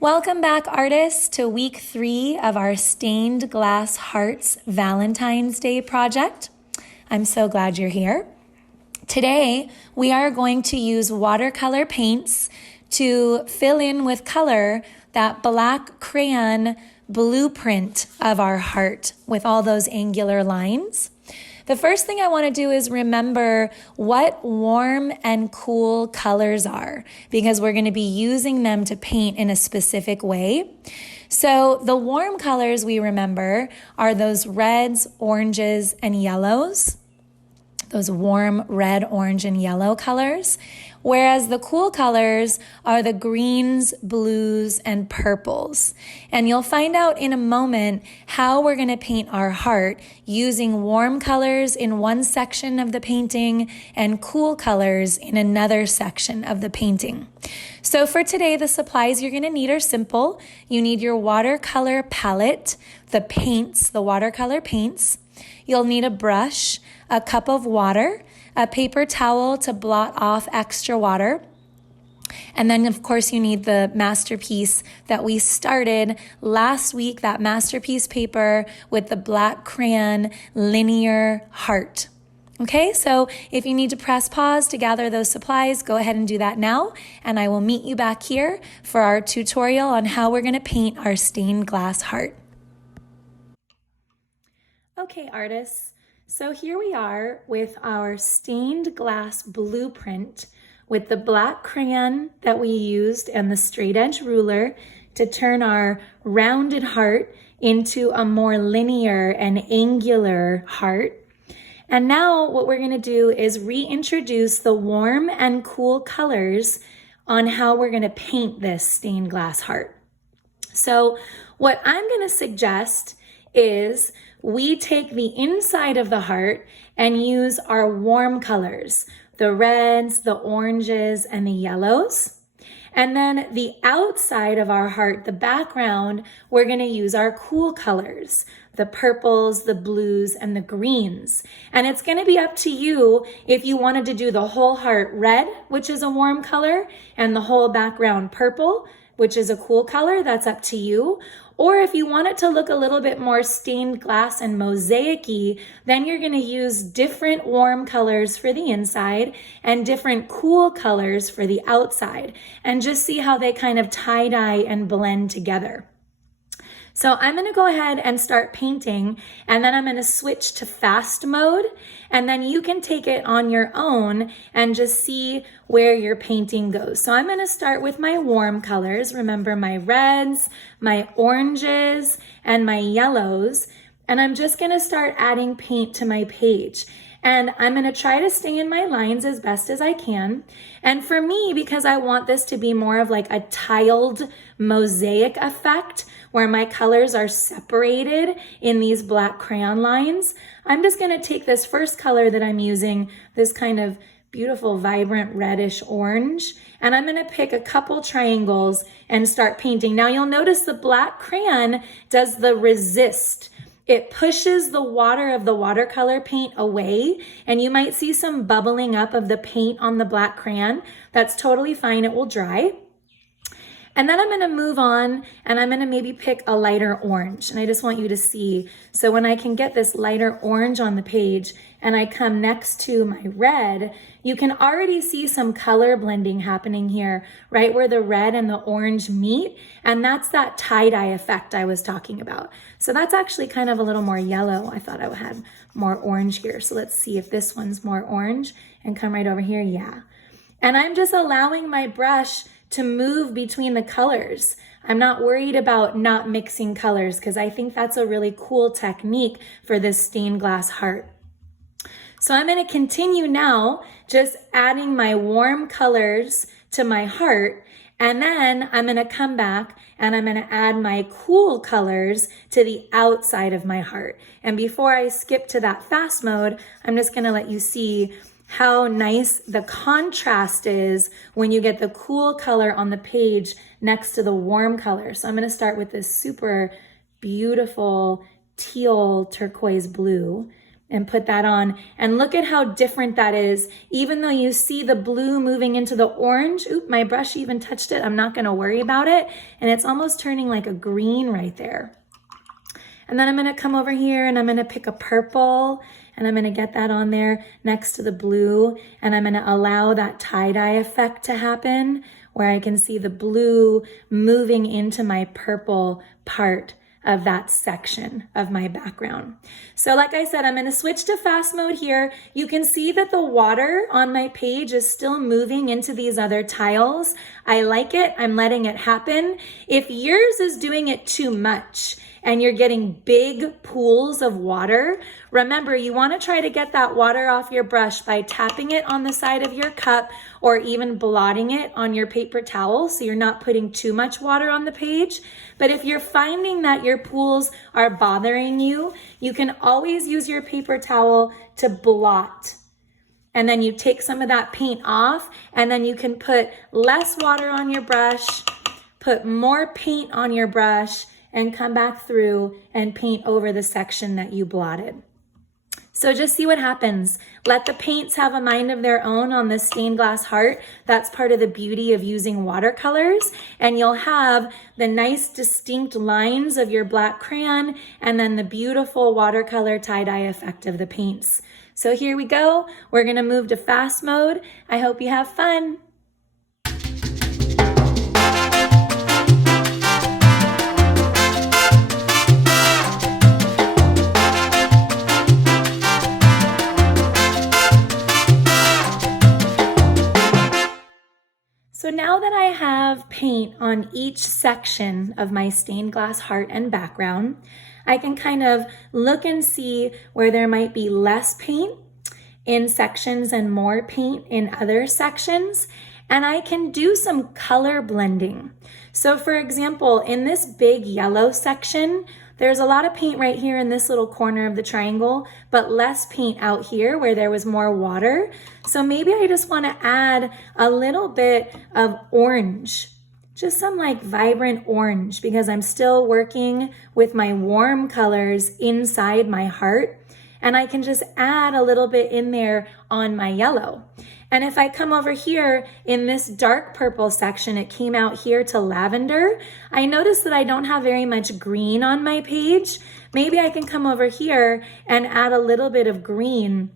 Welcome back, artists, to week 3 of our Stained Glass Hearts Valentine's Day project. I'm so glad you're here. Today, we are going to use watercolor paints to fill in with color that black crayon blueprint of our heart with all those angular lines. The first thing I want to do is remember what warm and cool colors are, because we're going to be using them to paint in a specific way. So the warm colors we remember are those reds, oranges, and yellows. Those warm red, orange, and yellow colors. Whereas the cool colors are the greens, blues, and purples. And you'll find out in a moment how we're going to paint our heart using warm colors in one section of the painting and cool colors in another section of the painting. So for today, the supplies you're going to need are simple. You need your watercolor palette, the paints, the watercolor paints. You'll need a brush, a cup of water, a paper towel to blot off extra water. And then, of course, you need the masterpiece that we started last week, that masterpiece paper with the black crayon linear heart. Okay, so if you need to press pause to gather those supplies, go ahead and do that now. And I will meet you back here for our tutorial on how we're going to paint our stained glass heart. Okay, artists. So here we are with our stained glass blueprint with the black crayon that we used and the straight edge ruler to turn our rounded heart into a more linear and angular heart. And now what we're going to do is reintroduce the warm and cool colors on how we're going to paint this stained glass heart. So what I'm going to suggest is we take the inside of the heart and use our warm colors, the reds, the oranges, and the yellows. And then the outside of our heart, the background, we're going to use our cool colors, the purples, the blues, and the greens. And it's going to be up to you if you wanted to do the whole heart red, which is a warm color, and the whole background purple, which is a cool color. That's up to you. Or if you want it to look a little bit more stained glass and mosaic-y, then you're going to use different warm colors for the inside and different cool colors for the outside, and just see how they kind of tie-dye and blend together. So I'm going to go ahead and start painting, and then I'm going to switch to fast mode, and then you can take it on your own and just see where your painting goes. So I'm going to start with my warm colors. Remember my reds, my oranges, and my yellows, and I'm just going to start adding paint to my page. And I'm going to try to stay in my lines as best as I can. And for me, because I want this to be more of like a tiled mosaic effect where my colors are separated in these black crayon lines, I'm just going to take this first color that I'm using, this kind of beautiful, vibrant reddish orange, and I'm going to pick a couple triangles and start painting. Now you'll notice the black crayon does the resist. It pushes the water of the watercolor paint away, and you might see some bubbling up of the paint on the black crayon. That's totally fine, it will dry. And then I'm going to move on, and I'm going to maybe pick a lighter orange. And I just want you to see. So when I can get this lighter orange on the page and I come next to my red, you can already see some color blending happening here, right where the red and the orange meet. And that's that tie-dye effect I was talking about. So that's actually kind of a little more yellow. I thought I had more orange here. So let's see if this one's more orange and come right over here. Yeah. And I'm just allowing my brush to move between the colors. I'm not worried about not mixing colors because I think that's a really cool technique for this stained glass heart. So I'm going to continue now just adding my warm colors to my heart, and then I'm going to come back and I'm going to add my cool colors to the outside of my heart. And before I skip to that fast mode, I'm just going to let you see how nice the contrast is when you get the cool color on the page next to the warm color. So I'm going to start with this super beautiful teal turquoise blue. and put that on. And look at how different that is. Even though you see the blue moving into the orange, oop, my brush even touched it. I'm not gonna worry about it. And it's almost turning like a green right there. And then I'm gonna come over here and I'm gonna pick a purple and I'm gonna get that on there next to the blue. And I'm gonna allow that tie-dye effect to happen where I can see the blue moving into my purple part of that section of my background. So like I said, I'm going to switch to fast mode here. You can see that the water on my page is still moving into these other tiles. I like it. I'm letting it happen. If yours is doing it too much and you're getting big pools of water, remember you want to try to get that water off your brush by tapping it on the side of your cup or even blotting it on your paper towel so you're not putting too much water on the page. But if you're finding that your pools are bothering you, you can always use your paper towel to blot. And then you take some of that paint off and then you can put less water on your brush, put more paint on your brush, and come back through and paint over the section that you blotted. So just see what happens. Let the paints have a mind of their own on this stained glass heart. That's part of the beauty of using watercolors. And you'll have the nice distinct lines of your black crayon and then the beautiful watercolor tie-dye effect of the paints. So here we go. We're gonna move to fast mode. I hope you have fun. So now that I have paint on each section of my stained glass heart and background, I can kind of look and see where there might be less paint in sections and more paint in other sections. And I can do some color blending. So for example, in this big yellow section, there's a lot of paint right here in this little corner of the triangle, but less paint out here where there was more water. So maybe I just want to add a little bit of orange, just some like vibrant orange, because I'm still working with my warm colors inside my heart. And I can just add a little bit in there on my yellow. And if I come over here in this dark purple section, it came out here to lavender. I notice that I don't have very much green on my page. Maybe I can come over here and add a little bit of green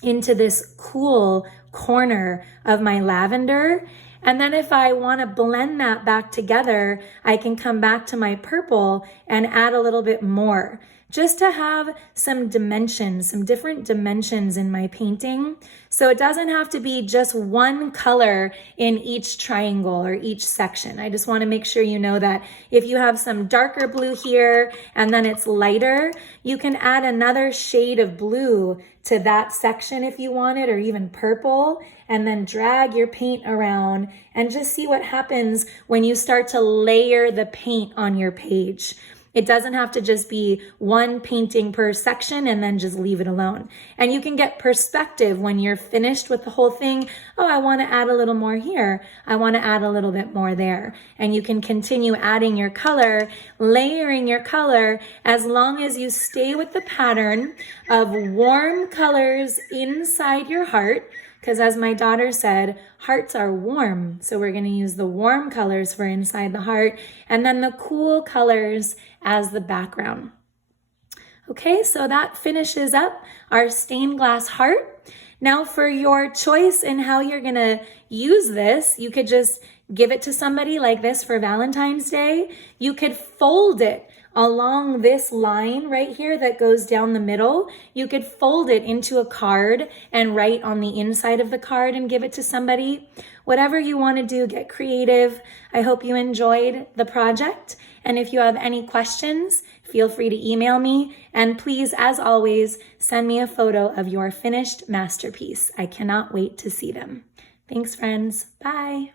into this cool corner of my lavender. And then if I want to blend that back together, I can come back to my purple and add a little bit more, just to have some dimensions, some different dimensions in my painting. So it doesn't have to be just one color in each triangle or each section. I just want to make sure you know that if you have some darker blue here and then it's lighter, you can add another shade of blue to that section if you want it, or even purple, and then drag your paint around and just see what happens when you start to layer the paint on your page. It doesn't have to just be one painting per section and then just leave it alone. And you can get perspective when you're finished with the whole thing. Oh, I want to add a little more here. I want to add a little bit more there. And you can continue adding your color, layering your color, as long as you stay with the pattern of warm colors inside your heart. Because as my daughter said, hearts are warm. So we're going to use the warm colors for inside the heart and then the cool colors as the background. Okay, so that finishes up our stained glass heart. Now for your choice in how you're going to use this, you could just give it to somebody like this for Valentine's Day. You could fold it along this line right here that goes down the middle. You could fold it into a card and write on the inside of the card and give it to somebody. Whatever you want to do, get creative. I hope you enjoyed the project. And if you have any questions, feel free to email me. And please, as always, send me a photo of your finished masterpiece. I cannot wait to see them. Thanks, friends. Bye.